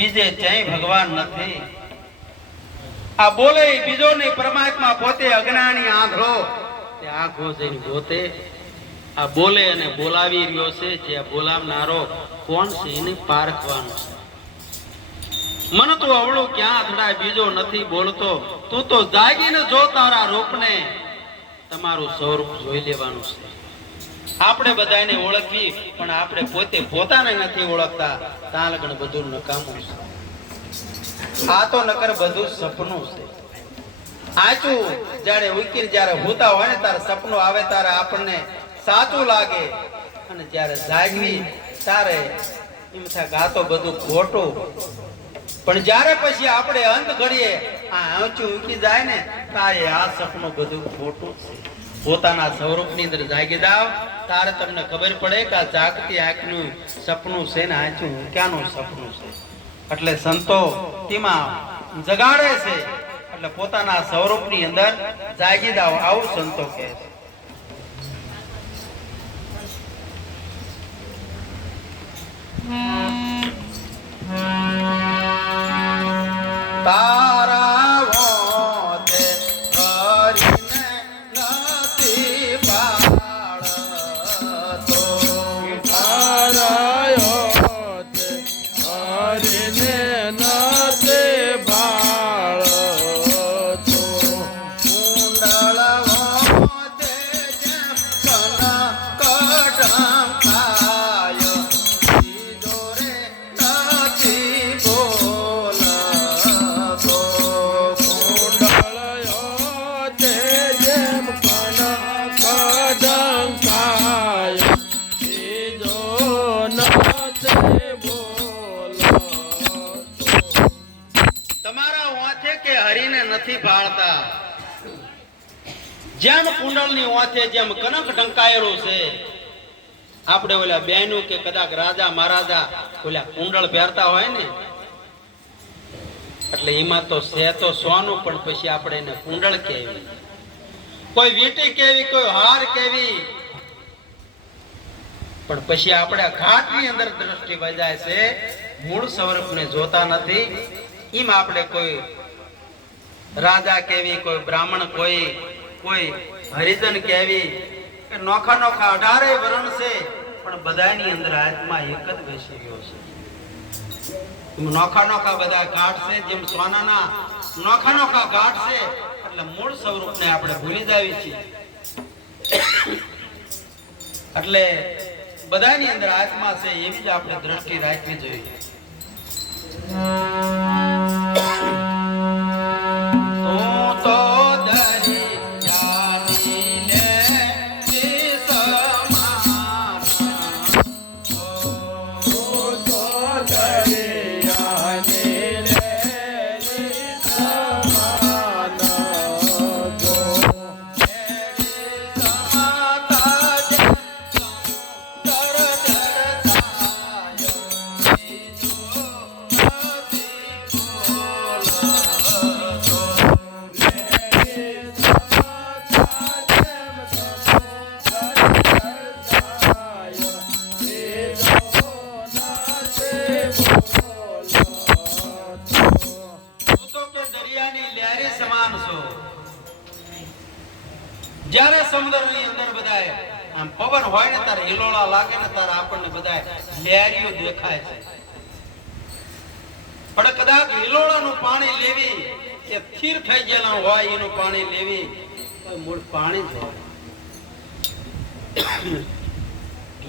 બીજે ક્યાંય ભગવાન નથી. આ બોલે બીજો નહીં પરમાત્મા પોતે અજ્ઞાની આંધળો. આંખો જઈને ગોતે આ બોલે અને બોલાવી રહ્યો છે જે બોલાવનારો કોણ છે એને પારખવાનું છે. મને તો અવળું ક્યાં અથડાય બીજો નથી બોલતો. તું તો જાગીને જો તારા રૂપને તમારું સ્વરૂપ જોઈ લેવાનું છે. આપણે બધાને ઓળખવી પણ આપણે પોતે પોતાને નથી ઓળખતા. ત્યાં લગણ બધું નકામું છે. આ તો નકર બધું સપનું છે. આચું જ્યારે ઉકીર જ્યારે હોતા હોય ને, ત્યારે સપનું આવે ત્યારે આપણને સાચું લાગે. અને જ્યારે જાગવી ત્યારે એમ થાય આ તો બધું ખોટું. પણ જ્યારે પછી આપણે અંત ઘડીએ, આ આંચું ઉકી જાય ને, તારે આ સપનું બધું ખોટું છે. પોતાના સ્વરૂપની અંદર જાગી જાવ તારે તમને ખબર પડે કે આ જાગતી આંખનું સપનું છે ને આંચું ક્યાંનું સપનું છે. એટલે સંતો તેમાં જગાડે છે. એટલે પોતાના સ્વરૂપની અંદર જાગી જાવ આવું સંતો કહે છે. તારા નથી ભાળતા જેમ કુંડળની વાંથે જેમ કનક ઢંકાયેલું છે, આપણે ઓલા બેનું કે કદાચ રાજા મહારાજા ઓલા કુંડળ પહેરતા હોય ને, એટલે એમાં તો છે તો સોનું, પણ પછી આપણે એને કુંડળ કહેવી. કોઈ વીંટી કેવી કોઈ હાર કેવી પણ પછી આપણે ઘાટની અંદર દ્રષ્ટિ બજાય છે, મૂળ સ્વરૂપને જોતા નથી. એમ આપણે કોઈ રાજા કેવી, કોઈ બ્રાહ્મણ કોઈ કોઈ હરિજન કેવી? કે નોખા નોખા અઢારે વર્ણ છે, પણ બધાની અંદર આત્મા એક જ બેસી ગયો છે. નોખા નોખા બધા ઘાટ છે, જેમ સોનાના નોખા નોખા ઘાટ છે, એટલે મૂળ સ્વરૂપને આપણે ભૂલી જાવી છીએ. એટલે બધાની અંદર આત્મા છે, એવી જ આપણે દ્રષ્ટિ રાખવી જોઈએ. જ્યારે સમુદ્રની અંદર બધાય આમ પવન હોય ને તારે હિલોળા લાગે ને તારે આપણને બધાય લહેરીઓ દેખાય છે. પણ કદાચ હિલોળાનું પાણી લેવી કે સ્થિર થઈ ગયેલા હોય એનું પાણી લેવી મૂળ પાણી જ હોય.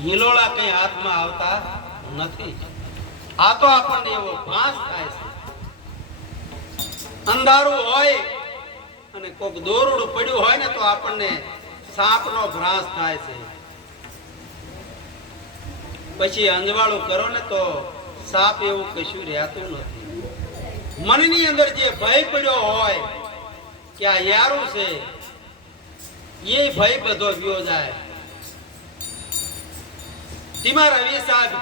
હિલોળા કઈ હાથમાં આવતા નથી. આ તો આપણને એવો ભાસ થાય છે. અંધારું હોય અને કોક દોરડું પડ્યું હોય ને તો આપણને સાપનો ભ્રાસ થાય છે. પછી અંજવાળું કરો ને તો સાપ એવું કશું રહેતું નથી. મનની અંદર જે ભય પડ્યો હોય કે આ યારું છે, એ ભય બધો ગયો જાય. ધીમા રવિ સાહેબ